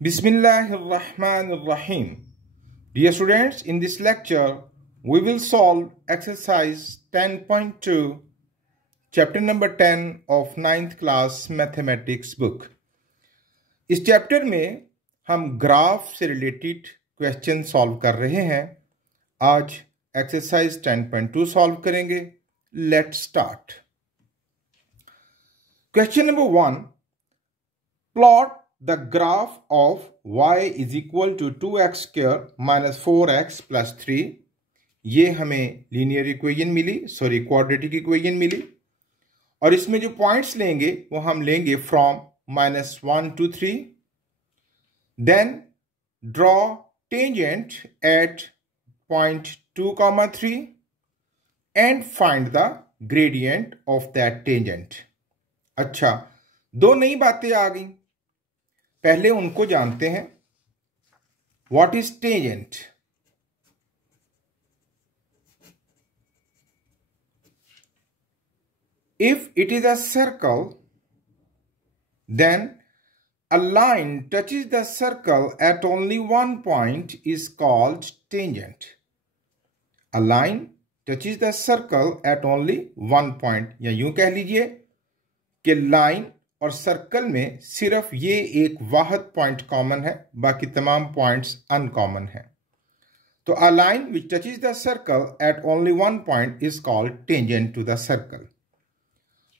Bismillahirrahmanirrahim. Dear students, in this lecture, we will solve exercise 10.2, chapter number 10 of 9th class mathematics book. इस chapter में हम graph से related question solve कर रहे हैं. आज एक्सरसाइज 10.2 सॉल्व करेंगे. Let's start. Question number 1. Plot the graph of y is equal to 2x square minus 4x plus 3. ये हमें लीनियर इक्वेशन मिली, क्वाड्रेटिक इक्वेशन मिली. और इसमें जो पॉइंट्स लेंगे वो हम लेंगे from -1 to 3. Then draw tangent at point 2, 3 and find the gradient of that tangent. अच्छा, दो नई बातें आ गई. पहले उनको जानते हैं. What is tangent? If it is a circle, then a line touches the circle at only one point is called tangent. A line touches the circle at only one point, या यूं कह लीजिए कि लाइन और circle में सिर्फ ये एक वाहिद पॉइंट कॉमन है, बाकी तमाम पॉइंट्स अनकॉमन है. तो a line which touches the circle at only one point is called tangent to the circle.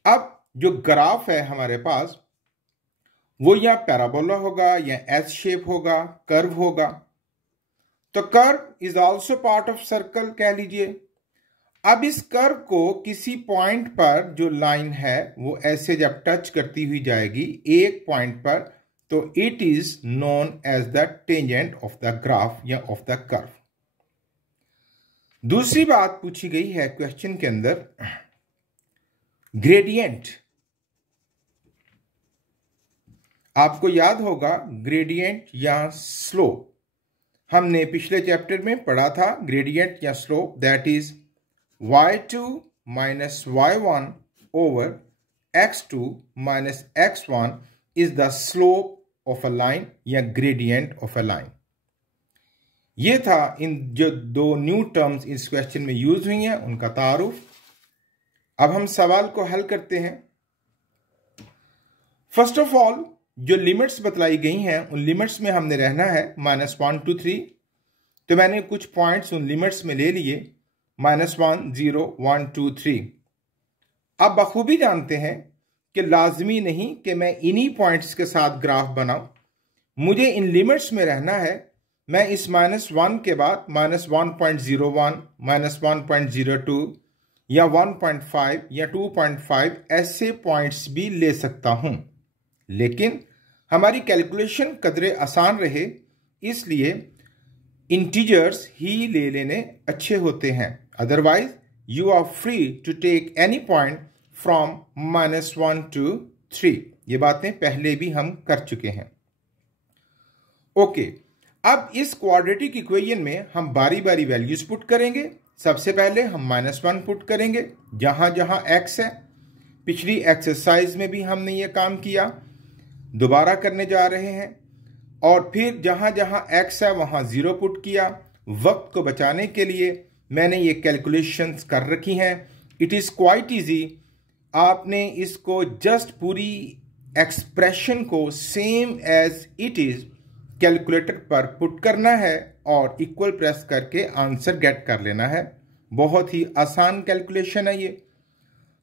अब जो ग्राफ है हमारे पास, वो या पैराबोला होगा या एस शेप होगा, कर्व होगा. तो curve is also part of circle कह लीजिए. अब इस कर्व को किसी पॉइंट पर जो लाइन है वो ऐसे जब टच करती हुई जाएगी एक पॉइंट पर, तो it is known as the tangent of the graph या ऑफ द कर्व. दूसरी बात पूछी गई है क्वेश्चन के अंदर, ग्रेडियंट. आपको याद होगा ग्रेडियंट या स्लोप. हमने पिछले चैप्टर में पढ़ा था ग्रेडियंट या slope, that is y2 minus y1 over x2 minus x1 is the slope of a line या gradient of a line. ये था इन जो दो न्यू टर्म्स इस क्वेश्चन में यूज हुई हैं उनका तारुफ. अब हम सवाल को हल करते हैं. फर्स्ट ऑफ ऑल जो लिमिट्स बतलाई गई हैं उन लिमिट्स में हमने रहना है -1 to 3. तो मैंने कुछ पॉइंट्स उन लिमिट्स में ले लिए, -1, 0, 1, 2, 3. अब बखूबी जानते हैं कि लाजमी नहीं कि मैं इन्हीं पॉइंट्स के साथ ग्राफ बनाऊं. मुझे इन लिमिट्स में रहना है. मैं इस -1 के बाद -1.01, -1.02 या 1.5 या 2.5 ऐसे पॉइंट्स भी ले सकता हूं. लेकिन हमारी कैलकुलेशन कदरे आसान रहे, इसलिए इंटीजर्स ही ले लेने अच्छे होते हैं. Otherwise, you are free to take any point from -1 to 3. ये बातें पहले भी हम कर चुके हैं. ओके, अब इस क्वाड्रेटिक इक्वेशन में हम बारी बारी वैल्यूज पुट करेंगे. सबसे पहले हम -1 पुट करेंगे जहां जहां x है. पिछली एक्सरसाइज में भी हमने ये काम किया, दोबारा करने जा रहे हैं. और फिर जहां जहां x है वहां 0 पुट किया. वक्त को बचाने के लिए मैंने ये कैलकुलेशंस कर रखी हैं. It is quite easy. आपने इसको जस्ट पूरी एक्सप्रेशन को same as it is calculator पर पुट करना है और इक्वल प्रेस करके आंसर गेट कर लेना है. बहुत ही आसान कैलकुलेशन है ये.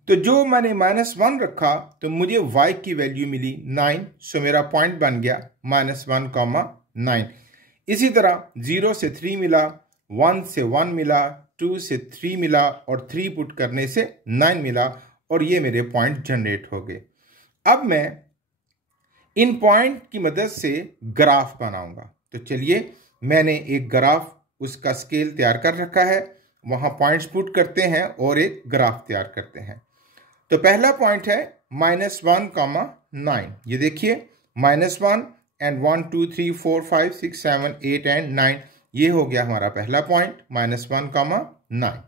तो जो मैंने -1 रखा तो मुझे y की वैल्यू मिली 9. सो मेरा पॉइंट बन गया -1, 9. इसी तरह 0 से 3 मिला, 1 से 1 मिला, 2 से 3 मिला और 3 पुट करने से 9 मिला और ये मेरे पॉइंट जनरेट हो गए. अब मैं इन पॉइंट की मदद से ग्राफ बनाऊंगा. तो चलिए, मैंने एक ग्राफ, उसका स्केल तैयार कर रखा है, वहां पॉइंट्स पुट करते हैं और एक ग्राफ तैयार करते हैं. तो पहला पॉइंट है -1, 9. ये देखिए, -1 एंड 1, 2, 3, 4, 5, 6, 7, 8 एंड 9. ये हो गया हमारा पहला पॉइंट -1, 9.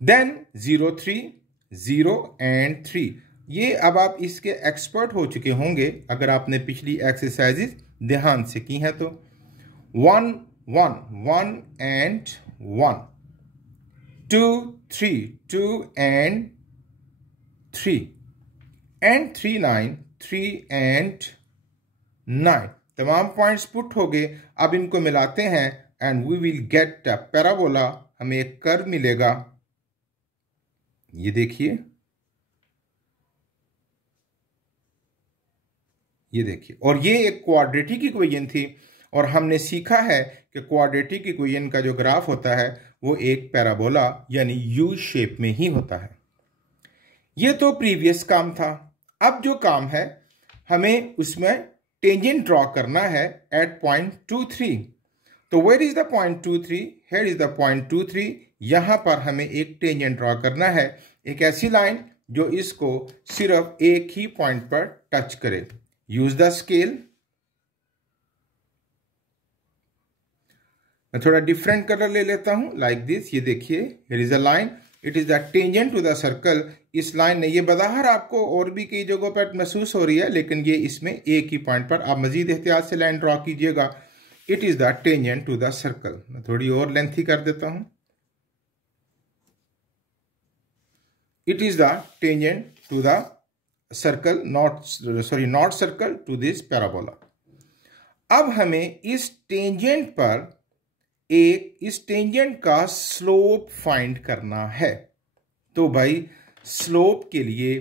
Then 0, 3, 0 and 3. ये अब आप इसके एक्सपर्ट हो चुके होंगे अगर आपने पिछली एक्सरसाइजेस ध्यान से की हैं तो 1 1 1 and 1 2 3 2 and 3 and 3 9 3 and 9 तमाम पॉइंट्स पुट हो गए। अब इनको मिलाते हैं and we will get a parabola, हमें एक कर्व मिलेगा। ये देखिए, ये देखिए, और ये एक क्वाड्रेटिक इक्वेशन थी और हमने सीखा है कि क्वाड्रेटिक इक्वेशन का जो ग्राफ होता है वो एक पैराबोला यानी यू शेप में ही होता है। ये तो प्रीवियस काम था। अब जो काम है हमें उसमें टेंजेंट ड्रॉ करना है एट पॉइंट 2 3। तो where is the point 2 3? Here is the point 2 3। यहां पर हमें एक टेंजेंट ड्रॉ करना है, एक ऐसी लाइन जो इसको सिर्फ एक ही पॉइंट पर टच करे। Use the scale. मैं थोड़ा डिफरेंट कलर ले लेता हूं, लाइक दिस। ये देखिए, here is a line, it is the tangent to the circle. इस लाइन ने, ये बज़ाहिर आपको और भी कई जगहों पर महसूस हो रही है, लेकिन ये इसमें एक ही पॉइंट पर। आप मजीद एहतियात से लाइन ड्रॉ कीजिएगा। It is the tangent to the circle. मैं थोड़ी और लेंथी कर देता हूं। It is the tangent to the circle, not circle, to this parabola. अब हमें इस टेंजेंट पर इस टेंजेंट का स्लोप फाइंड करना है। तो भाई स्लोप के लिए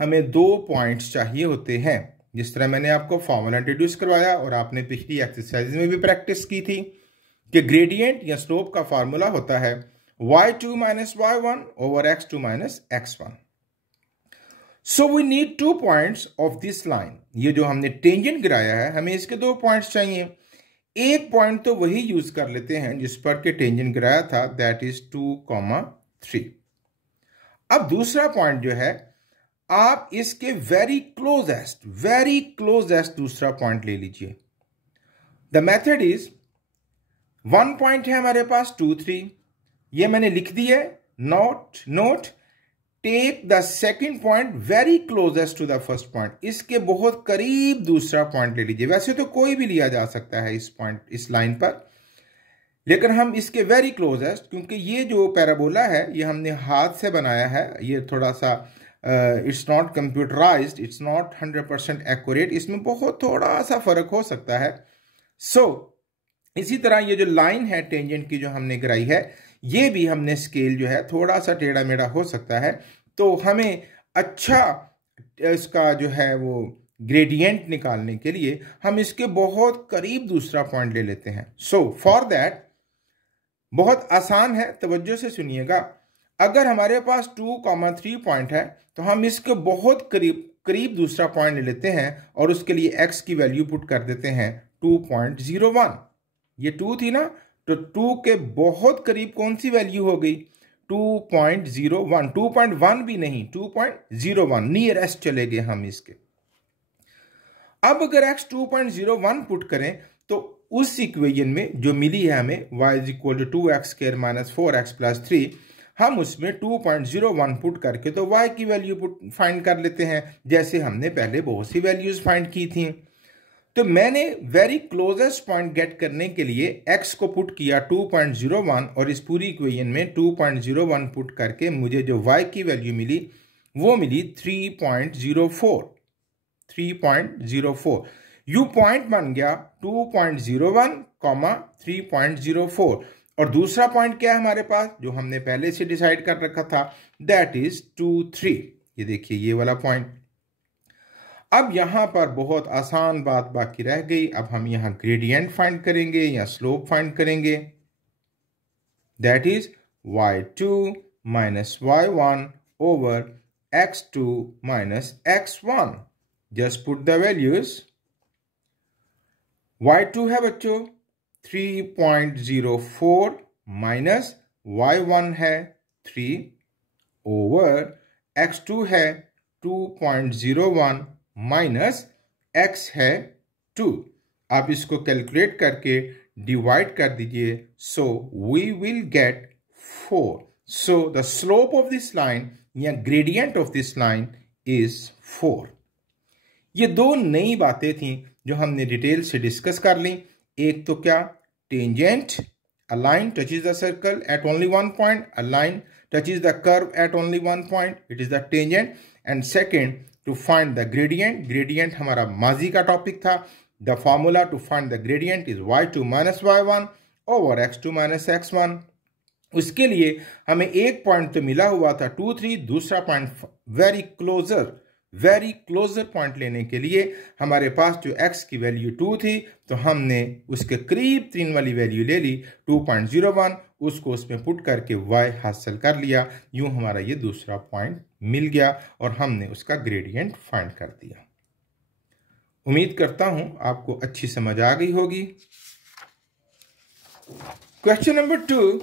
हमें 2 पॉइंट्स चाहिए होते हैं। जिस तरह मैंने आपको फॉर्मूला इंट्रोड्यूस करवाया और आपने पिछली एक्सरसाइज में भी प्रैक्टिस की थी कि ग्रेडियंट या स्लोप का फार्मूला होता है y2 minus y1 over x2 minus x1। So we need 2 points of this line। ये जो हमने टेंजेंट गिराया है, हमें इसके 2 पॉइंट्स चाहिए। एक पॉइंट तो वही यूज कर लेते हैं जिस पर के टेंजेंट गिराया था, दैट इज 2, 3। अब दूसरा पॉइंट जो है, आप इसके वेरी क्लोजेस्ट दूसरा पॉइंट ले लीजिए। द मेथड इज 1 पॉइंट है हमारे पास 2 3, ये मैंने लिख दिया है। Note take the second point very closest to the first point. इसके बहुत करीब दूसरा पॉइंट ले लीजिए। वैसे तो कोई भी लिया जा सकता है इस पॉइंट, इस लाइन पर, लेकिन हम इसके वेरी क्लोजेस्ट, क्योंकि ये जो पैराबोला है ये हमने हाथ से बनाया है। ये थोड़ा सा it's not computerised, it's not 100% accurate, इसमें बहुत थोड़ा सा फर्क हो सकता है। सो इसी तरह ये जो लाइन है टेंजेंट की जो हमने गिराई है, ये भी हमने स्केल जो है थोड़ा सा टेढ़ा मेढ़ा हो सकता है। तो हमें अच्छा इसका जो है वो ग्रेडियंट निकालने के लिए हम इसके बहुत करीब दूसरा पॉइंट ले लेते हैं। सो फॉर दैट बहुत आसान है, तवज्जो से सुनिएगा। अगर हमारे पास 2, 3 पॉइंट है तो हम इसके बहुत करीब दूसरा पॉइंट ले लेते हैं और उसके लिए x की वैल्यू पुट कर देते हैं 2.01। ये 2 थी ना, तो 2 के बहुत करीब कौन सी वैल्यू हो गई? 2.01। 2.1 भी नहीं, 2.01 नियरेस्ट चले गए हम इसके। अब अगर x 2.01 पुट करें तो उस इक्वेशन में जो मिली है हमें y = 2x² - 4x + 3, हम उसमें 2.01 पुट करके तो y की वैल्यू फाइंड कर लेते हैं, जैसे हमने पहले बहुत सी वैल्यूज फाइंड की थी। तो मैंने वेरी क्लोजेस्ट पॉइंट गेट करने के लिए x को पुट किया 2.01 और इस पूरी इक्वेशन में 2.01 पुट करके मुझे जो y की वैल्यू मिली वो मिली 3.04। 3.04 यू पॉइंट बन गया 2.01, 3.04। और दूसरा पॉइंट क्या है हमारे पास जो हमने पहले से डिसाइड कर रखा था, दैट इज 2 3। ये देखिए ये वाला पॉइंट। अब यहां पर बहुत आसान बात बाकी रह गई। अब हम यहां ग्रेडियंट फाइंड करेंगे या स्लोप फाइंड करेंगे। That is y2 minus y1 over x2 minus x1। Just put the values. y2 है बच्चों 3.04 माइनस y1 है 3 ओवर x2 है 2.01 माइनस x है 2। आप इसको कैलकुलेट करके डिवाइड कर दीजिए। So we will get 4। So the slope of this line या gradient of this line is 4। ये दो नई बातें थी जो हमने डिटेल से डिस्कस कर ली। एक तो क्या, tangent, a line touches the circle at only one point, a line touches the curve at only one point, it is the tangent। and second, to find the gradient, gradient हमारा माजी का topic था। the formula to find the gradient is y2 minus y1 over x2 minus x1। उसके लिए हमें एक point तो मिला हुआ था 2, 3, दूसरा पॉइंट वेरी क्लोजर पॉइंट लेने के लिए हमारे पास जो x की वैल्यू 2 थी, तो हमने उसके करीब 3 वाली वैल्यू ले ली 2.01, उसको उसमें पुट करके y हासिल कर लिया। यूं हमारा ये दूसरा पॉइंट मिल गया और हमने उसका ग्रेडियंट फाइंड कर दिया। उम्मीद करता हूं आपको अच्छी समझ आ गई होगी। क्वेश्चन नंबर 2,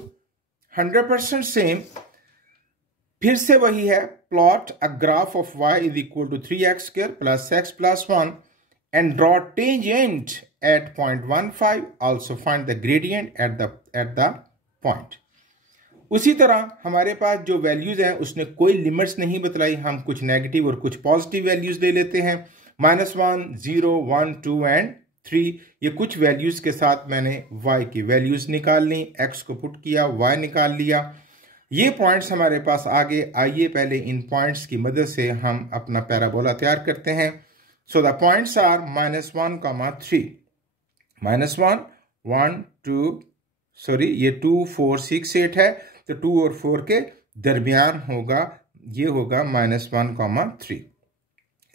100% सेम, फिर से वही है। Plot a graph of y is equal to 3x square plus x plus 1 and draw tangent at point 15, also find the gradient at the point. उसी तरह हमारे पास जो वैल्यूज हैं उसने कोई लिमिट्स नहीं बतलाई, हम कुछ नेगेटिव और कुछ पॉजिटिव वैल्यूज ले लेते हैं। -1, 0, 1, 2 एंड 3, ये कुछ वैल्यूज के साथ मैंने y की वैल्यूज निकाल ली, x को पुट किया, y निकाल लिया। ये पॉइंट्स हमारे पास आगे, आइए पहले इन पॉइंट्स की मदद से हम अपना पैराबोला तैयार करते हैं। So the points are -1, 3, -1, 1, 2, sorry ये 2, 4, 6, 8 है, तो 2 और 4 के दरमियान होगा, ये होगा -1, 3।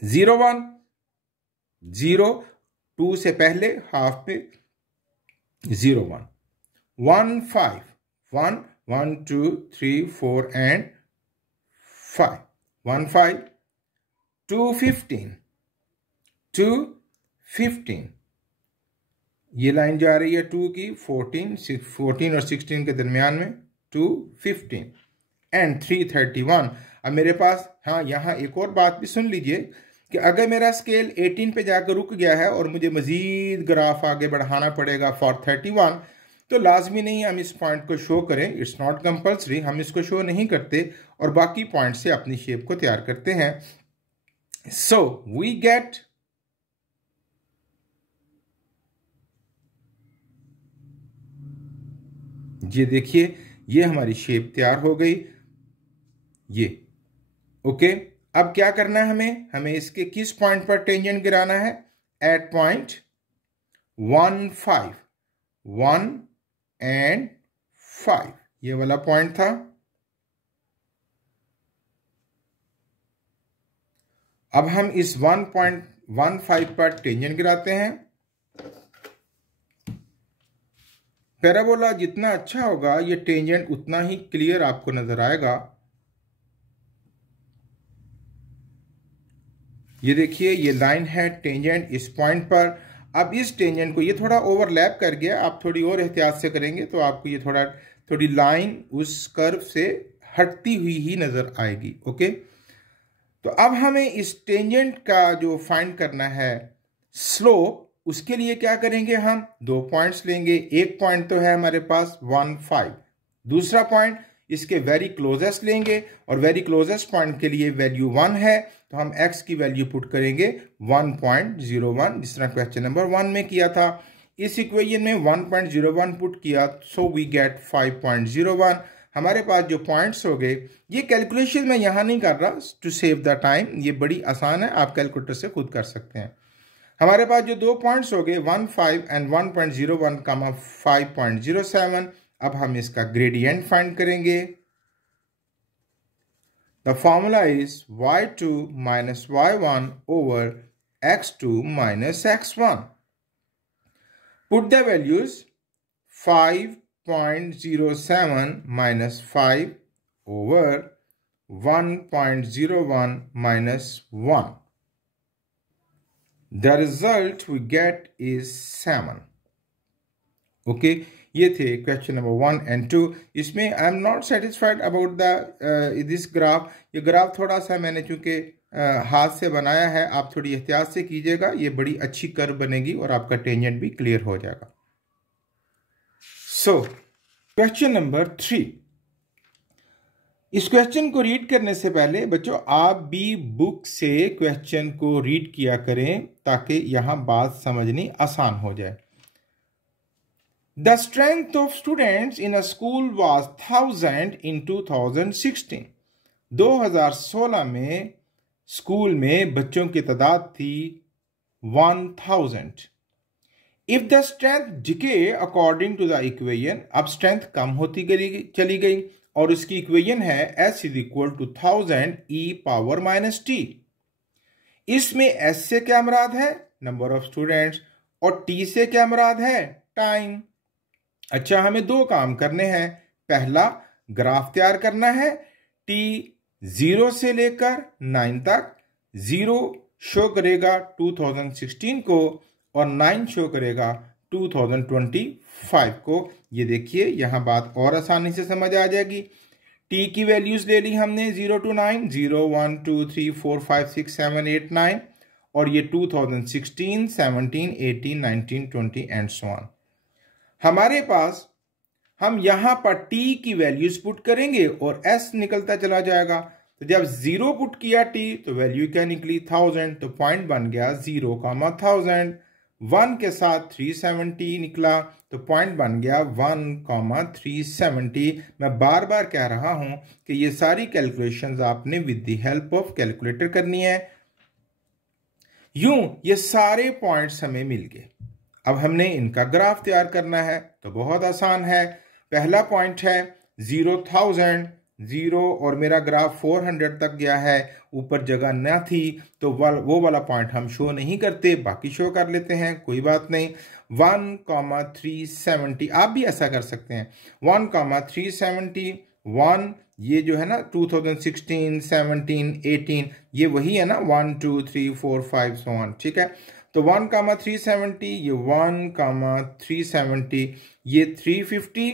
0, 1, 0, 2 से पहले हाफ पे 0, 1, 1, 5, 1, 1, 2, 3, 4 and 5, 1, 5, 2, 15, 2, 15, ये लाइन जा रही है 2 की, 14 और 16 के दरमियान में 2, 15 एंड 3, 31। अब मेरे पास, हाँ यहाँ एक और बात भी सुन लीजिए कि अगर मेरा स्केल 18 पे जाकर रुक गया है और मुझे मजीद ग्राफ आगे बढ़ाना पड़ेगा फॉर 31, तो लाजमी नहीं हम इस पॉइंट को शो करें, इट्स नॉट कंपल्सरी, हम इसको शो नहीं करते और बाकी पॉइंट से अपनी शेप को तैयार करते हैं। सो वी गेट ये देखिए, ये हमारी शेप तैयार हो गई, ये ओके। अब क्या करना है हमें इसके किस पॉइंट पर टेंजेंट गिराना है? एट पॉइंट 1, 5, 1 एंड 5, ये वाला पॉइंट था। अब हम इस 1.15 पर टेंजेंट गिराते हैं। पैराबोला जितना अच्छा होगा ये टेंजेंट उतना ही क्लियर आपको नजर आएगा। ये देखिए, ये लाइन है टेंजेंट इस पॉइंट पर। अब इस टेंजेंट को, ये थोड़ा ओवरलैप कर गया, आप थोड़ी और एहतियात से करेंगे तो आपको ये थोड़ी लाइन उस कर्व से हटती हुई ही नजर आएगी। ओके, तो अब हमें इस टेंजेंट का जो फाइंड करना है स्लोप, उसके लिए क्या करेंगे? हम दो पॉइंट्स लेंगे। एक पॉइंट तो है हमारे पास 1, 5, दूसरा पॉइंट इसके वेरी क्लोजेस्ट लेंगे और वेरी क्लोजेस्ट पॉइंट के लिए वैल्यू 1 है, तो हम x की वैल्यू पुट करेंगे 1.01, जिस तरह क्वेश्चन नंबर 1 में किया था। इस इक्वेशन में 1.01 पुट किया, सो वी गेट 5.01। हमारे पास जो पॉइंट्स हो गए, ये कैलकुलेशन मैं यहां नहीं कर रहा टू सेव द टाइम, ये बड़ी आसान है, आप कैलकुलेटर से खुद कर सकते हैं। हमारे पास जो दो पॉइंट्स हो गए 1, 5 एंड 1.01, 5.07। अब हम इसका ग्रेडियंट फाइंड करेंगे। The formula is y2 minus y1 over x2 minus x1. Put the values 5.07 minus 5 over 1.01 minus 1. The result we get is 7. Okay. ये थे क्वेश्चन नंबर 1 एंड 2। इसमें I am not satisfied about this graph. ये graph थोड़ा सा मैंने चूंकि हाथ से बनाया है, आप थोड़ी एहतियात से कीजिएगा, ये बड़ी अच्छी कर्व बनेगी और आपका टेंजेंट भी क्लियर हो जाएगा। सो क्वेश्चन नंबर 3, इस क्वेश्चन को रीड करने से पहले बच्चों आप भी बुक से क्वेश्चन को रीड किया करें ताकि यहां बात समझनी आसान हो जाए। The strength of students in a school was 1000 इन 2016। 2016 में स्कूल में बच्चों की तादाद थी 1000। If the strength decay according to the equation, अब स्ट्रेंथ कम होती चली गई और उसकी इक्वेशन है S is equal to 1000 e power minus T. इसमें S से क्या मुराद है? नंबर ऑफ स्टूडेंट्स, और T से क्या मुराद है? टाइम। अच्छा, हमें दो काम करने हैं। पहला, ग्राफ तैयार करना है। T 0 से लेकर 9 तक। 0 शो करेगा 2016 को और 9 शो करेगा 2025 को। ये देखिए यहां बात और आसानी से समझ आ जाएगी। टी की वैल्यूज ले ली हमने 0 to 9, 0 1 2 3 4 5 6 7 8 9, और ये 2016 17 18 19 20 एंड सो ऑन। हमारे पास हम यहां पर टी की वैल्यूज पुट करेंगे और एस निकलता चला जाएगा। तो जब 0 पुट किया टी तो वैल्यू क्या निकली? 1000। तो पॉइंट बन गया 0,1000। 1 के साथ 370 निकला तो पॉइंट बन गया 1,370। मैं बार बार कह रहा हूं कि ये सारी कैलकुलेशंस आपने with the help of calculator करनी है। यूं ये सारे पॉइंट्स हमें मिल गए। अब हमने इनका ग्राफ तैयार करना है तो बहुत आसान है। पहला पॉइंट है 0,000 0 और मेरा ग्राफ 400 तक गया है। ऊपर जगह न थी तो वो वाला पॉइंट हम शो नहीं करते, बाकी शो कर लेते हैं, कोई बात नहीं। 1,370, आप भी ऐसा कर सकते हैं। 1,370, 1 ये जो है ना 2016 17 18 ये वही है ना 1 2 3 4 5 सो ऑन, ठीक है। तो 1,370, ये 1,370, ये 350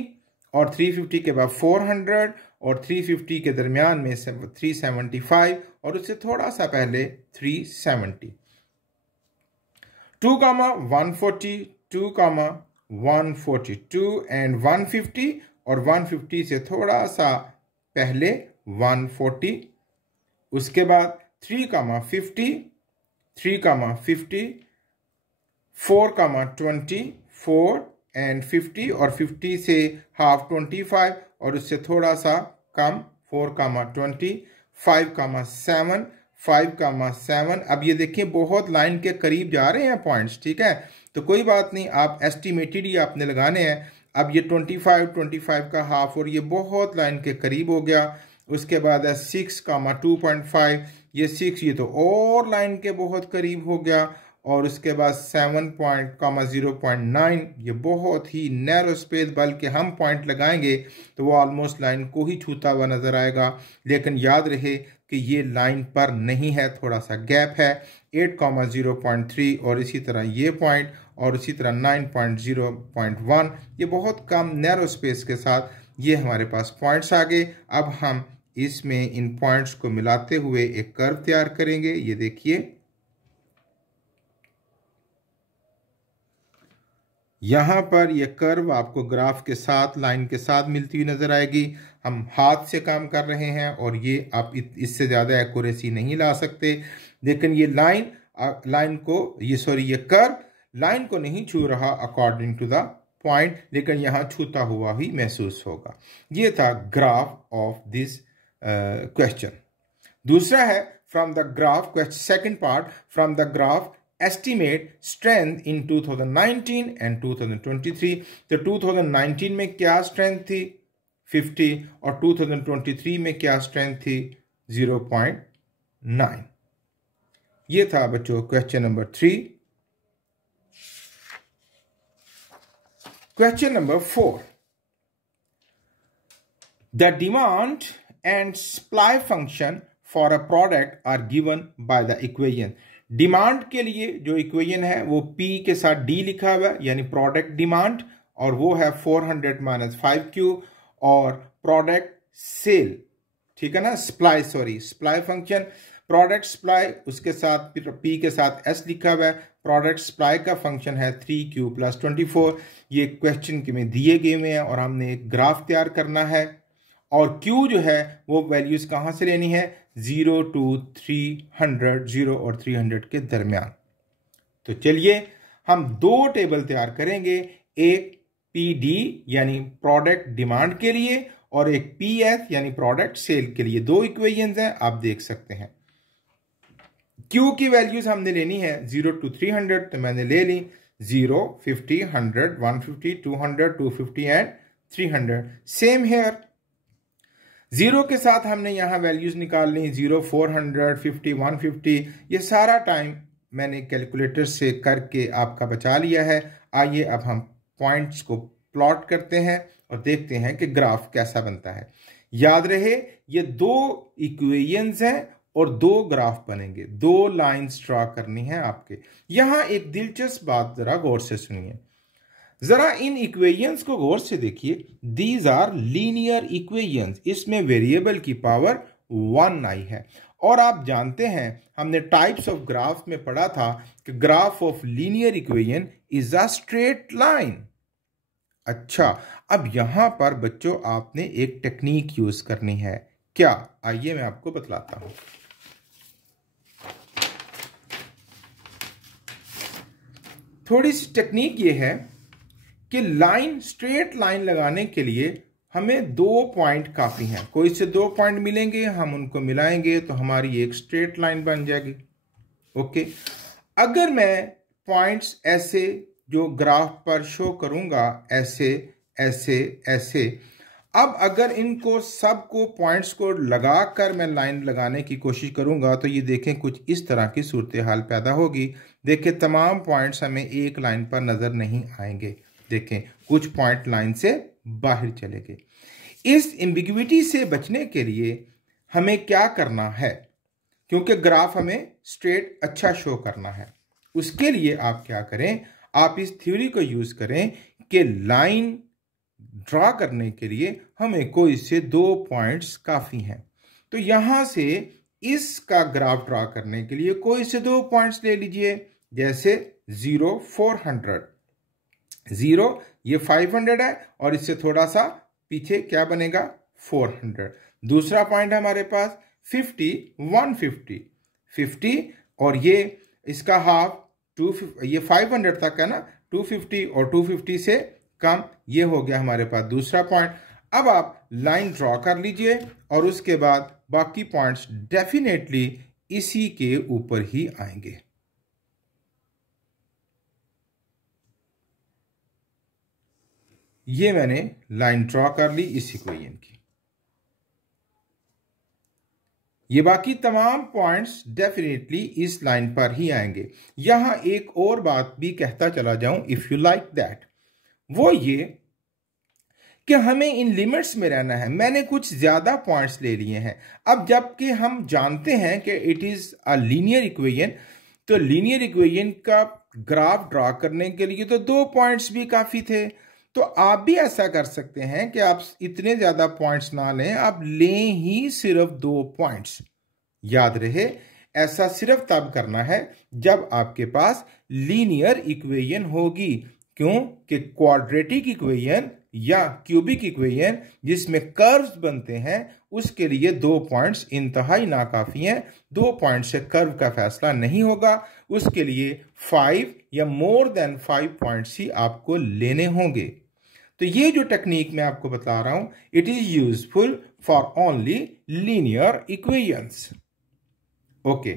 और 350 के बाद 400 और 350 के दरमियान में 375 और उससे थोड़ा सा पहले 370। 2,140, 2,142 एंड 150 और 150 से थोड़ा सा पहले 140। उसके बाद 3,50, 3,50, 4,20, 4 एंड 50 और 50 से हाफ 25 और उससे थोड़ा सा कम 4,20, 5,7, 5,7। अब ये देखिए बहुत लाइन के करीब जा रहे हैं पॉइंट्स, ठीक है। तो कोई बात नहीं, आप एस्टिमेटेड ही आपने लगाने हैं। अब ये 25 का हाफ और ये बहुत लाइन के करीब हो गया। उसके बाद है 6,2.5, ये 6 ये तो और लाइन के बहुत करीब हो गया। और उसके बाद 7,0.9 ये बहुत ही नैरो स्पेस, बल्कि हम पॉइंट लगाएंगे तो वो ऑलमोस्ट लाइन को ही छूता हुआ नजर आएगा। लेकिन याद रहे कि ये लाइन पर नहीं है, थोड़ा सा गैप है। 8,0.3 और इसी तरह ये पॉइंट और इसी तरह 9.0.1 ये बहुत कम नैरो स्पेस के साथ ये हमारे पास पॉइंट्स आ गए। अब हम इसमें इन पॉइंट्स को मिलाते हुए एक कर्व तैयार करेंगे। ये देखिए यहां पर ये कर्व आपको ग्राफ के साथ लाइन के साथ मिलती हुई नजर आएगी। हम हाथ से काम कर रहे हैं और ये आप इससे ज़्यादा एक्यूरेसी नहीं ला सकते। लेकिन ये लाइन को ये कर्व लाइन को नहीं छू रहा अकॉर्डिंग टू द पॉइंट, लेकिन यहाँ छूता हुआ ही महसूस होगा। ये था ग्राफ ऑफ दिस क्वेश्चन। दूसरा है from the graph, second part, from the graph estimate strength in 2019 and 2023। तो 2019 में क्या स्ट्रेंथ थी? 50 और 2023 में क्या स्ट्रेंथ थी? 0.9। ये था बच्चों question number 3। Question number 4, the demand and supply function for a product are given by the equation। Demand के लिए जो इक्वेशन है वो P के साथ D लिखा हुआ है, यानी प्रोडक्ट डिमांड, और वो है 400 - 5Q, और प्रोडक्ट सेल, ठीक है ना, सप्लाई फंक्शन प्रोडक्ट सप्लाई, उसके साथ P के साथ S लिखा हुआ है। प्रोडक्ट सप्लाई का फंक्शन है 3Q + 24। ये क्वेश्चन के में दिए गए हुए हैं और हमने एक ग्राफ तैयार करना है और Q जो है वो वैल्यूज कहां से लेनी है, 0 to 300, 0 और 300 के दरमियान। तो चलिए हम दो टेबल तैयार करेंगे, एक PD यानी प्रोडक्ट डिमांड के लिए और एक PS यानी प्रोडक्ट सेल के लिए। दो इक्वेशंस हैं, आप देख सकते हैं। Q की वैल्यूज हमने लेनी है 0 to 300, तो मैंने ले ली 0, 50, 100, 150, 200, 250 एंड 300। सेम हेयर, 0 के साथ हमने यहां वैल्यूज निकालनी, 0, 400, 50, 150। ये सारा टाइम मैंने कैलकुलेटर से करके आपका बचा लिया है। आइए अब हम पॉइंट्स को प्लॉट करते हैं और देखते हैं कि ग्राफ कैसा बनता है। याद रहे ये दो इक्वेशंस हैं और दो ग्राफ बनेंगे, दो लाइंस ड्रा करनी है आपके। यहां एक दिलचस्प बात जरा गौर से सुनिए, जरा इन इक्वेशंस को गौर से देखिए। दीज आर लीनियर इक्वेशंस, इसमें वेरिएबल की पावर 1 आई है। और आप जानते हैं हमने टाइप्स ऑफ ग्राफ में पढ़ा था कि graph of linear equation is a straight line. अच्छा, अब यहां पर बच्चों आपने एक टेक्निक यूज करनी है। क्या? आइए मैं आपको बतलाता हूं। थोड़ी सी टेक्निक ये है कि लाइन, स्ट्रेट लाइन लगाने के लिए हमें दो पॉइंट काफी हैं। कोई से दो पॉइंट मिलेंगे, हम उनको मिलाएंगे तो हमारी एक स्ट्रेट लाइन बन जाएगी। ओके, अगर मैं पॉइंट्स ऐसे जो ग्राफ पर शो करूंगा, ऐसे ऐसे ऐसे, अब अगर इनको सबको पॉइंट्स को लगाकर मैं लाइन लगाने की कोशिश करूंगा तो ये देखें कुछ इस तरह की सूरत हाल पैदा होगी। देखें तमाम पॉइंट्स हमें एक लाइन पर नजर नहीं आएंगे। देखें कुछ पॉइंट लाइन से बाहर चले गए। इस एम्बिग्विटी से बचने के लिए हमें क्या करना है, क्योंकि ग्राफ हमें स्ट्रेट अच्छा शो करना है, उसके लिए आप क्या करें, आप इस थ्योरी को यूज करें कि लाइन ड्रा करने के लिए हमें कोई से दो पॉइंट्स काफी हैं। तो यहां से इसका ग्राफ ड्रा करने के लिए कोई से दो पॉइंट्स ले लीजिए, जैसे 0, 400। 0 ये 500 है और इससे थोड़ा सा पीछे क्या बनेगा, 400। दूसरा पॉइंट हमारे पास 50, 150, 50 और ये इसका हाफ 250, ये 500 तक है ना, 250 और 250 से कम, ये हो गया हमारे पास दूसरा पॉइंट। अब आप लाइन ड्रॉ कर लीजिए और उसके बाद बाकी पॉइंट्स डेफिनेटली इसी के ऊपर ही आएंगे। ये मैंने लाइन ड्रॉ कर ली इस इक्वेशन की। ये बाकी तमाम पॉइंट्स डेफिनेटली इस लाइन पर ही आएंगे। यहां एक और बात भी कहता चला जाऊं, इफ यू लाइक दैट, वो ये कि हमें इन लिमिट्स में रहना है। मैंने कुछ ज्यादा पॉइंट्स ले लिए हैं। अब जबकि हम जानते हैं कि it is a linear equation, तो लीनियर इक्वेशन का ग्राफ ड्रा करने के लिए तो दो पॉइंट्स भी काफी थे। तो आप भी ऐसा कर सकते हैं कि आप इतने ज्यादा पॉइंट्स ना लें, आप लें ही सिर्फ दो पॉइंट्स। याद रहे, ऐसा सिर्फ तब करना है जब आपके पास लीनियर इक्वेशन होगी। क्यों? कि क्वाड्रेटिक इक्वेशन या क्यूबिक इक्वेशन जिसमें कर्व्स बनते हैं, उसके लिए दो पॉइंट्स इंतहाई नाकाफी हैं। दो पॉइंट से कर्व का फैसला नहीं होगा, उसके लिए 5 या मोर देन 5 पॉइंट्स ही आपको लेने होंगे। तो ये जो टेक्निक मैं आपको बता रहा हूं, it is useful for only linear equations. Okay,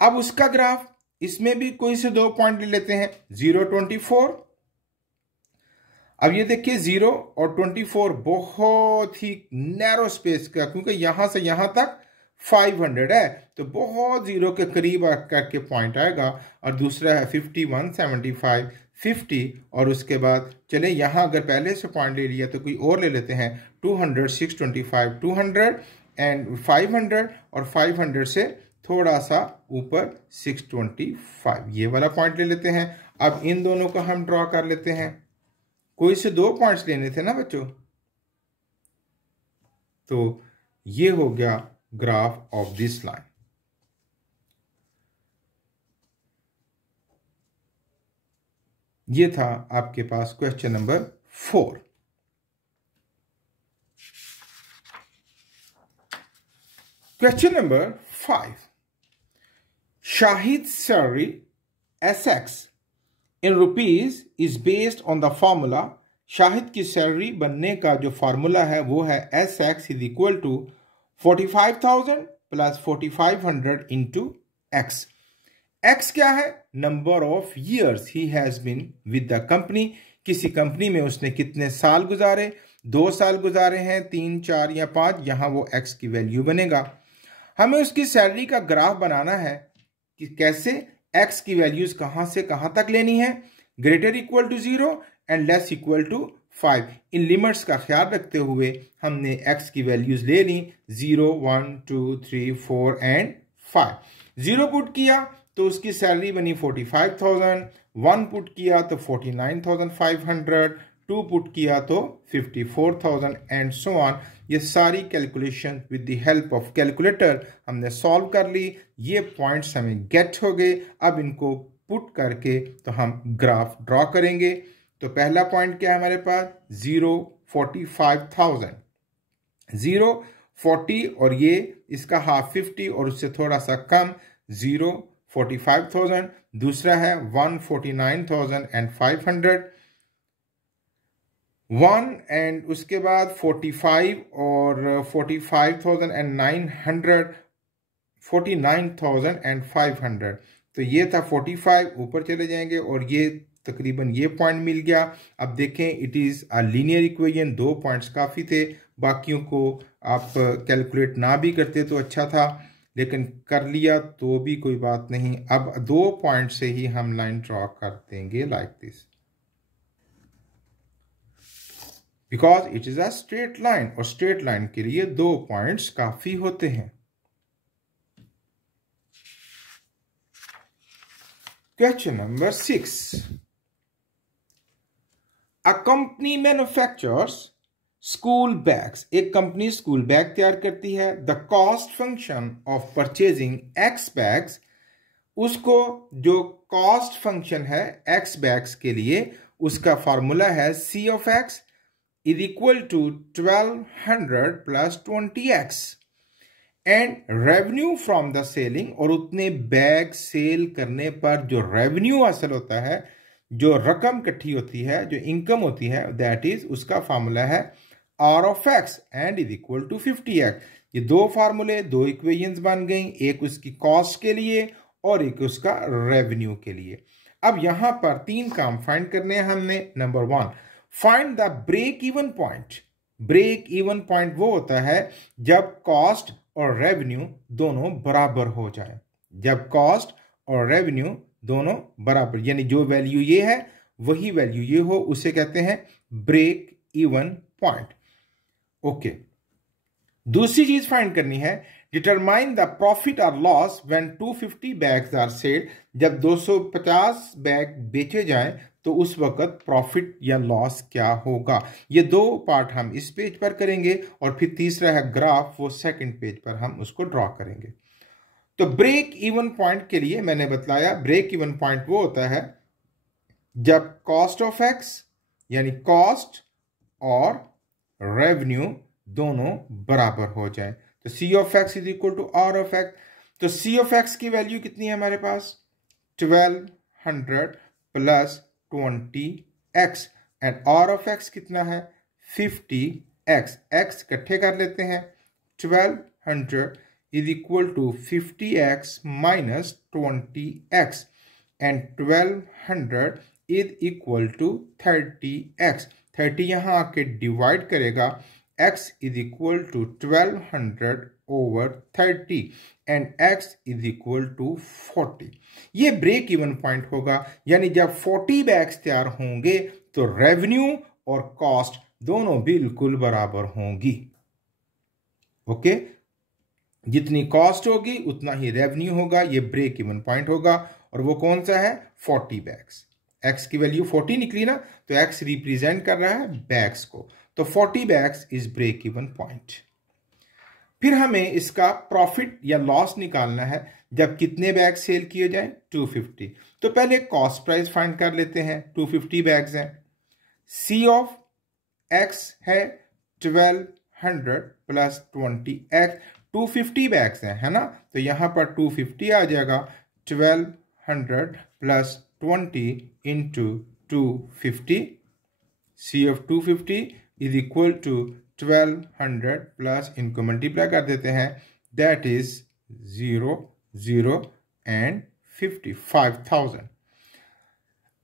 अब उसका ग्राफ, इसमें भी कोई से दो पॉइंट ले लेते हैं, 0, 24। अब ये देखिए 0 और 24 बहुत ही नैरो स्पेस का, क्योंकि यहां से यहां तक 500 है, तो बहुत 0 के करीब करके पॉइंट आएगा। और दूसरा है 51, 75, 50 और उसके बाद चले यहां अगर पहले से पॉइंट ले लिया तो कोई और ले लेते हैं, 200, 625, 200 एंड 500 और 500 से थोड़ा सा ऊपर 625, ये वाला पॉइंट ले लेते हैं। अब इन दोनों को हम ड्रॉ कर लेते हैं। कोई से दो पॉइंट्स लेने थे ना बच्चों, तो ये हो गया ग्राफ ऑफ दिस लाइन। ये था आपके पास question number 4। Question number 5. Shahid's salary SX in rupees is based on the formula. Shahid की सैलरी बनने का जो फार्मूला है वो है SX is equal to 45,000 plus 4,500 into X. X क्या है? Number of years he has been with the company. किसी कंपनी में उसने कितने साल गुजारे, 2 साल गुजारे हैं, 3, 4 या 5, यहां वो X की वैल्यू बनेगा. हमें उसकी सैलरी का ग्राफ बनाना है कि कैसे X की वैल्यूज कहां से कहां तक लेनी है. Greater equal to 0 and less equal to 5. इन लिमिट्स का ख्याल रखते हुए हमने X की वैल्यूज ले ली. 0, 1, 2, 3, 4 एंड 5. 0 पुट किया तो उसकी सैलरी बनी 45,000. 1 पुट किया तो 49,500. 2 पुट किया तो 54,000 एंड सो ऑन. ये सारी calculation with the help of calculator हमने सॉल्व कर ली. ये पॉइंट्स हमें गेट हो गए. अब इनको पुट करके तो हम ग्राफ ड्रॉ करेंगे. तो पहला पॉइंट क्या है हमारे पास? 0, 45,000. 0, 40 और ये इसका हाफ 50 और उससे थोड़ा सा कम 0, 45,000. दूसरा है 149,500. 1 एंड उसके बाद 45 और 45,900, 49,500. तो ये था 45. ऊपर चले जाएंगे और ये तकरीबन ये पॉइंट मिल गया. अब देखें it is a linear equation. 2 points काफ़ी थे. बाकियों को आप कैलकुलेट ना भी करते तो अच्छा था, लेकिन कर लिया तो भी कोई बात नहीं. अब 2 पॉइंट से ही हम लाइन ड्रॉ कर देंगे like this, because it is a straight line और स्ट्रेट लाइन के लिए 2 पॉइंट्स काफी होते हैं. Question number 6. A company manufactures school bags. एक कंपनी स्कूल बैग तैयार करती है. The cost function of purchasing X bags, उसको जो कॉस्ट फंक्शन है X बैग्स के लिए उसका फॉर्मूला है C of X is equal to 1200 plus 20X and revenue from the selling. और उतने बैग सेल करने पर जो रेवेन्यू हासिल होता है, जो रकम इकट्ठी होती है, जो इनकम होती है, दैट इज उसका फॉर्मूला है R of X and is equal to 50X. ये 2 फार्मूले, 2 इक्वेशंस बन गई. एक उसकी कॉस्ट के लिए और एक उसका रेवेन्यू के लिए. अब यहां पर 3 काम फाइंड करने हैं हमने. नंबर 1, find the break even point. Break even point वो होता है जब कॉस्ट और रेवेन्यू दोनों बराबर हो जाए. जब कॉस्ट और रेवेन्यू दोनों बराबर, यानी जो वैल्यू ये है वही वैल्यू ये हो, उसे कहते हैं ब्रेक इवन पॉइंट. ओके. दूसरी चीज फाइंड करनी है, डिटरमाइन द प्रॉफिट और loss when 250 bags are sold. जब 250 बैग बेचे जाएं तो उस वक्त प्रॉफिट या लॉस क्या होगा. ये 2 पार्ट हम इस पेज पर करेंगे और फिर तीसरा है ग्राफ, वो सेकंड पेज पर हम उसको ड्रॉ करेंगे. तो ब्रेक इवन पॉइंट के लिए मैंने बतलाया, ब्रेक इवन पॉइंट वो होता है जब कॉस्ट ऑफ X यानी कॉस्ट और रेवेन्यू दोनों बराबर हो जाए. तो C of X is equal to R of X. तो C of X की वैल्यू कितनी है हमारे पास? 1200 plus 20X and R of X कितना है? 50X. X इकट्ठे कर लेते हैं. 1200 is equal to 50X minus 20X and 1200 is equal to 30X. 30 यहां आके डिवाइड करेगा. X is equal to 1200 over 30 and X is equal to 40. ये ब्रेक इवन पॉइंट होगा, यानी जब 40 बैग्स तैयार होंगे तो रेवेन्यू और कॉस्ट दोनों बिल्कुल बराबर होंगी. ओके. जितनी कॉस्ट होगी उतना ही रेवेन्यू होगा. ये ब्रेक इवन पॉइंट होगा और वो कौन सा है? 40 बैग्स. X की वैल्यू 40 निकली ना, तो X रिप्रेजेंट कर रहा है बैग्स को. तो 40 bags is break even point. फिर हमें इसका प्रॉफिट या लॉस निकालना है जब कितने बैग सेल किए जाएं? 250. तो पहले कॉस्ट प्राइस फाइंड कर लेते हैं. 250 बैग्स हैं. C of X है 1200 प्लस 20X. 250 बैग्स हैं, है ना, तो यहाँ पर 250 आ जाएगा। 1200 plus 20 into 250, C of 250 is equal to 1200 plus, इनको मल्टीप्लाई कर देते हैं, दैट इज 0 0 एंड 50, 5000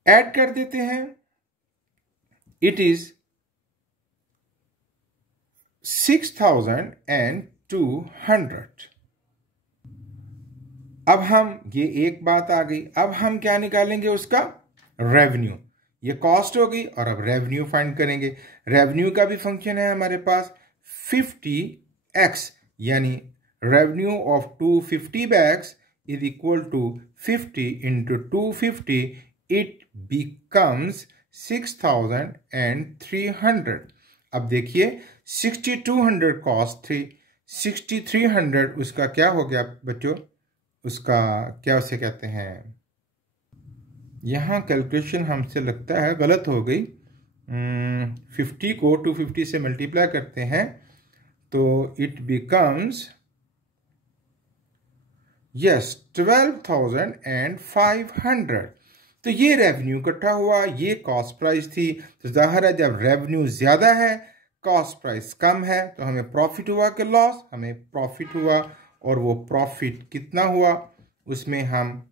ऐड कर देते हैं, इट इज 6200। अब हम, ये एक बात आ गई, अब हम क्या निकालेंगे, उसका रेवेन्यू। ये कॉस्ट हो गई और अब रेवेन्यू फाइंड करेंगे। रेवेन्यू का भी फंक्शन है हमारे पास 50x, यानी revenue of 250 bags is equal to 50 into 250, it becomes 6300। अब देखिए 6200 कॉस्ट थी, 6300 उसका क्या हो गया बच्चों, उसका क्या उसे कहते हैं, यहाँ कैलकुलेशन हमसे लगता है गलत हो गई। 50 को 250 से मल्टीप्लाई करते हैं तो इट बिकम्स, यस, 12,500। तो ये रेवेन्यू इकट्ठा हुआ, ये कॉस्ट प्राइस थी। तो जाहिर है जब रेवेन्यू ज्यादा है, कॉस्ट प्राइस कम है, तो हमें प्रॉफिट हुआ कि लॉस, हमें प्रॉफिट हुआ। और वो प्रॉफिट कितना हुआ, उसमें हम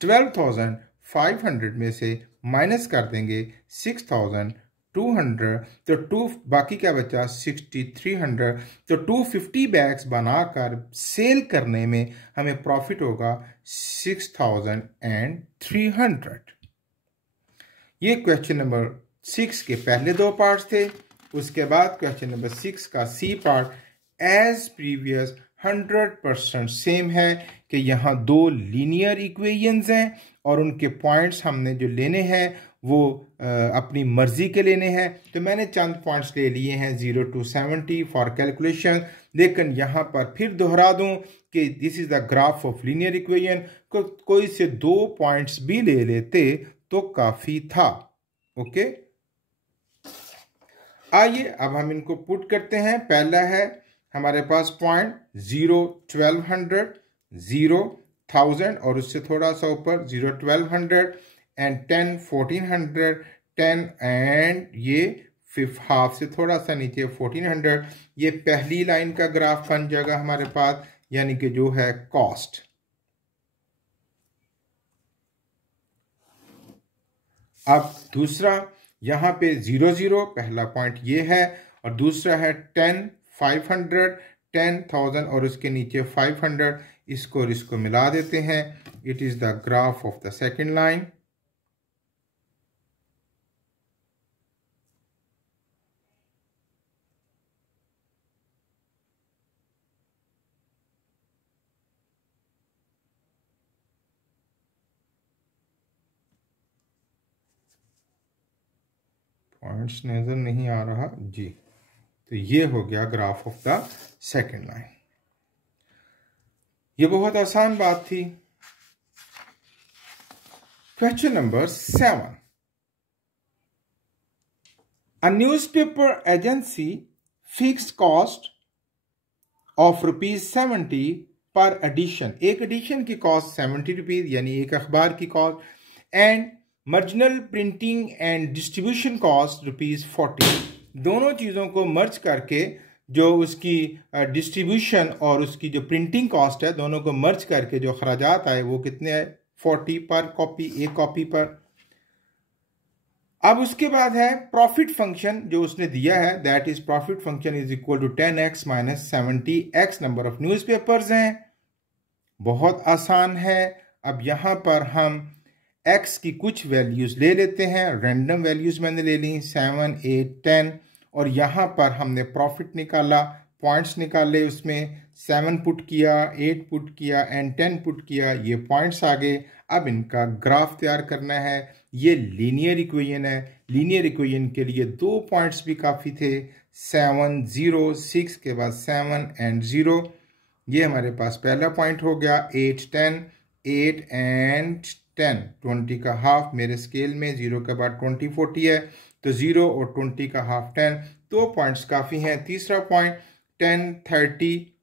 12,500 में से माइनस कर देंगे 6,200, तो बाकी क्या बचा 6,300। तो 250 बैग्स बनाकर सेल करने में हमें प्रॉफिट होगा 6,300। ये क्वेश्चन नंबर 6 के पहले दो पार्ट्स थे। उसके बाद क्वेश्चन नंबर 6 का C part as previous 100% same है कि यहाँ दो लीनियर इक्वेशंस हैं और उनके पॉइंट्स हमने जो लेने हैं वो अपनी मर्जी के लेने हैं। तो मैंने चंद पॉइंट्स ले लिए हैं 0 to 70 फॉर कैलकुलेशन, लेकिन यहाँ पर फिर दोहरा दूं कि this is the graph of linear equation. कोई से दो पॉइंट्स भी ले लेते तो काफी था। ओके, आइए अब हम इनको पुट करते हैं। पहला है हमारे पास पॉइंट 0 1200, 0 1000 और उससे थोड़ा सा ऊपर 0 1200 एंड 10 1400, 10 एंड ये हाफ से थोड़ा सा नीचे 1400। ये पहली लाइन का ग्राफ बन जाएगा हमारे पास, यानी कि जो है कॉस्ट। अब दूसरा, यहां पे 0 0 पहला पॉइंट ये है और दूसरा है 10 500, 10,000 और उसके नीचे 500। इसको और इसको मिला देते हैं, it is the graph of the second line. Points नजर नहीं आ रहा जी, तो ये हो गया graph of the second line. ये बहुत आसान बात थी। Question number 7, a newspaper agency fixed cost of ₹70 पर एडिशन। एक एडिशन की कॉस्ट 70 रुपीज, यानी एक अखबार की cost, and marginal printing and distribution cost ₹40। दोनों चीज़ों को मर्ज करके जो उसकी डिस्ट्रीब्यूशन और उसकी जो प्रिंटिंग कॉस्ट है, दोनों को मर्ज करके जो खराजात आए वो कितने आए, 40 पर कॉपी, एक कॉपी पर। अब उसके बाद है प्रॉफिट फंक्शन जो उसने दिया है, that is profit function is equal to 10x minus 70x number of newspapers हैं। बहुत आसान है। अब यहां पर हम x की कुछ वैल्यूज ले लेते हैं, रैंडम वैल्यूज मैंने ले ली 7 8 10, और यहां पर हमने प्रॉफिट निकाला, पॉइंट्स निकाले, उसमें 7 पुट किया, 8 पुट किया एंड 10 पुट किया, ये पॉइंट्स आ गए। अब इनका ग्राफ तैयार करना है। ये लीनियर इक्वेशन है, लीनियर इक्वेशन के लिए दो पॉइंट्स भी काफ़ी थे, 7 0 6 के बाद 7 एंड 0। ये हमारे पास पहला पॉइंट हो गया। 8 10, 8 एंड 10, 20 का हाफ मेरे स्केल में, 0 के बाद 20 40 है, तो 0 और 20 का हाफ 10, दो पॉइंट्स काफ़ी हैं। तीसरा पॉइंट 10 30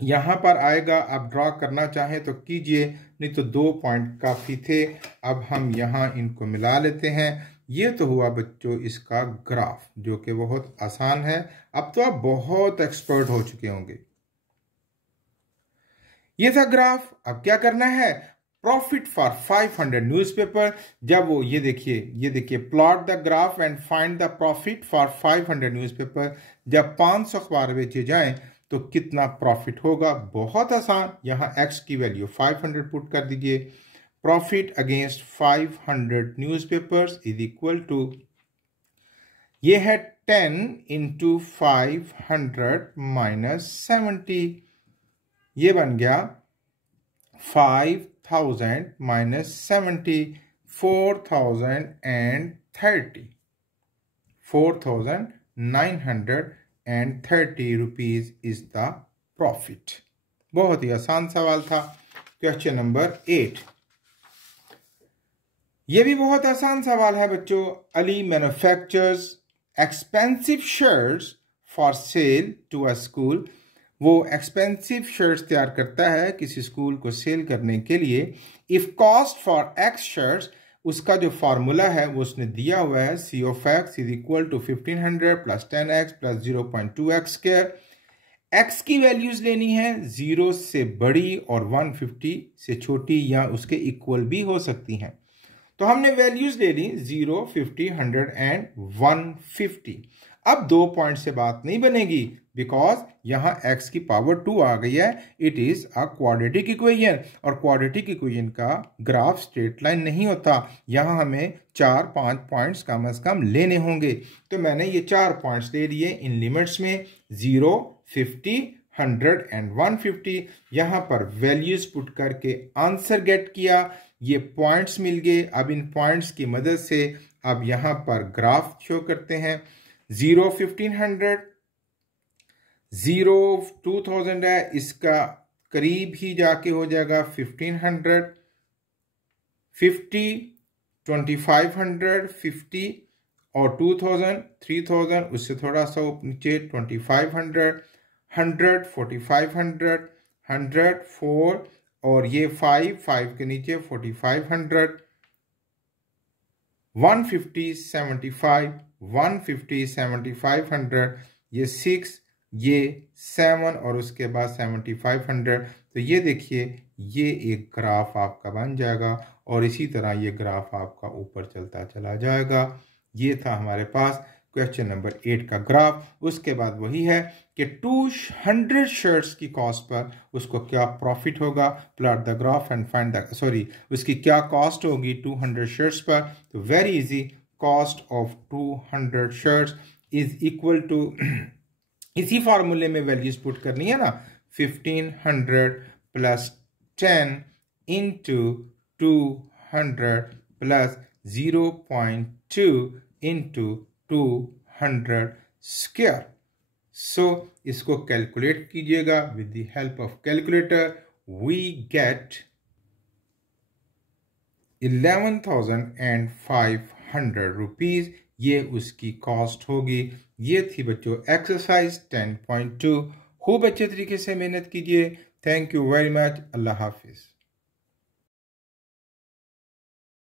यहाँ पर आएगा। आप ड्रॉ करना चाहें तो कीजिए, नहीं तो 2 पॉइंट काफ़ी थे। अब हम यहाँ इनको मिला लेते हैं। ये तो हुआ बच्चों इसका ग्राफ, जो कि बहुत आसान है। अब तो आप बहुत एक्सपर्ट हो चुके होंगे। ये था ग्राफ। अब क्या करना है, प्रॉफिट फॉर 500 न्यूज़पेपर। जब वो ये देखिए plot the graph and find the profit for 500 newspaper. जब 500 अखबार बेचे जाएं तो कितना प्रॉफिट होगा। बहुत आसान, यहाँ x की वैल्यू 500 पुट कर दीजिए। Profit against 500 newspapers is equal to, ये है 10 इंटू 500 माइनस 70। ये बन गया 5000 minus 70, 4030, 4930 rupees is the profit. बहुत ही आसान सवाल था। क्वेश्चन नंबर 8, ये भी बहुत आसान सवाल है बच्चों। Ali manufactures expensive shirts for sale to a school. वो एक्सपेंसिव शर्ट्स तैयार करता है किसी स्कूल को सेल करने के लिए। If cost for X shirts, उसका जो फार्मूला है वो उसने दिया हुआ है, C of X is equal to 1500 plus 10x plus 0.2x square. X की वैल्यूज लेनी है, 0 से बड़ी और 150 से छोटी या उसके इक्वल भी हो सकती हैं। तो हमने वैल्यूज ले ली 0, 50, 100 एंड 150। अब 2 पॉइंट से बात नहीं बनेगी, बिकॉज यहां x की पावर 2 आ गई है। It is a quadratic equation, और क्वाड्रेटिक इक्वेशन का ग्राफ स्ट्रेट लाइन नहीं होता। यहां हमें 4-5 पॉइंट्स कम से कम लेने होंगे। तो मैंने ये 4 पॉइंट्स ले लिए इन लिमिट्स में, 0, 50, 100 एंड 150। यहां पर वैल्यूज पुट करके आंसर गेट किया, ये पॉइंट्स मिल गए। अब इन पॉइंट्स की मदद से अब यहां पर ग्राफ शो करते हैं। 0 1500, 0 2000 है, इसका करीब ही जाके हो जाएगा 1500, 50 2500, 50 और 2000 3000, उससे थोड़ा सा नीचे 2500, 100 4500, 100 4 और ये 5 के नीचे 4500, 150 75, 150 7500, ये 6, ये 7 और उसके बाद 7500। तो ये देखिए ये एक ग्राफ आपका बन जाएगा और इसी तरह ये ग्राफ आपका ऊपर चलता चला जाएगा। ये था हमारे पास क्वेश्चन नंबर 8 का ग्राफ। उसके बाद वही है कि 200 शर्ट्स की कॉस्ट पर उसको क्या प्रॉफिट होगा। Plot the graph and find the उसकी क्या कॉस्ट होगी 200 शर्ट्स पर। तो very easy, cost of 200 shirts is equal to, इसी फार्मूले में वैल्यूज पुट करनी है ना, 1500 plus 10 into 200 plus 0.2 into 200 square. So इसको कैलकुलेट कीजिएगा with the help of calculator. We get 11,500 rupees, ये उसकी कॉस्ट होगी। ये थी बच्चों एक्सरसाइज 10.2। खूब अच्छे तरीके से मेहनत कीजिए। Thank you very much. Allah Hafiz.